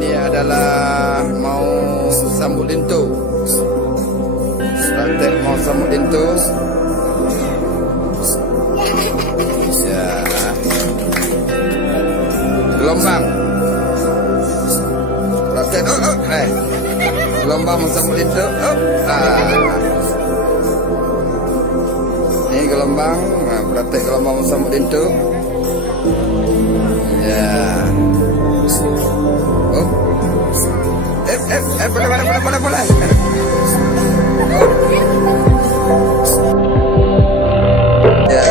ini adalah mau sambut lintu. Praktek mau sambut lintu. Ya. Gelombang. Praktek. Gelombang mau sambut lintu. Ini gelombang. Praktek gelombang mau sambut lintu. Ya. Oh. Boleh. Ya.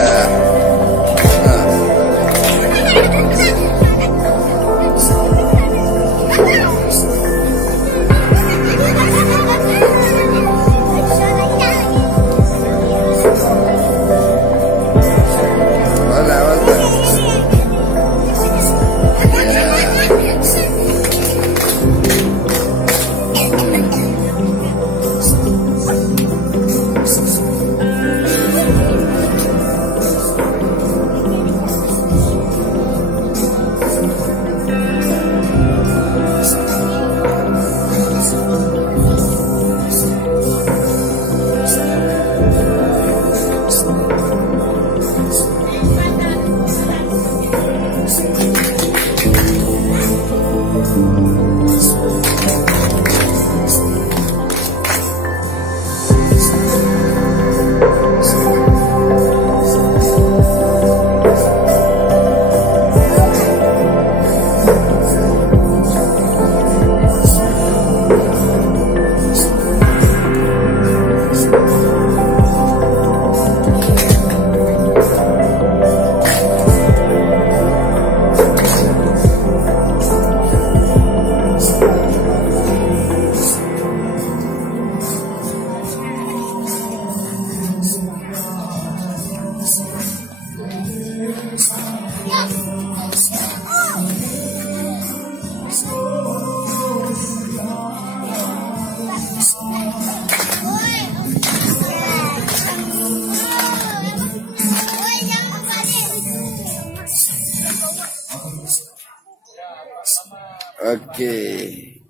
Okey.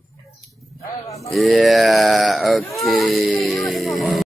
Ya, okey.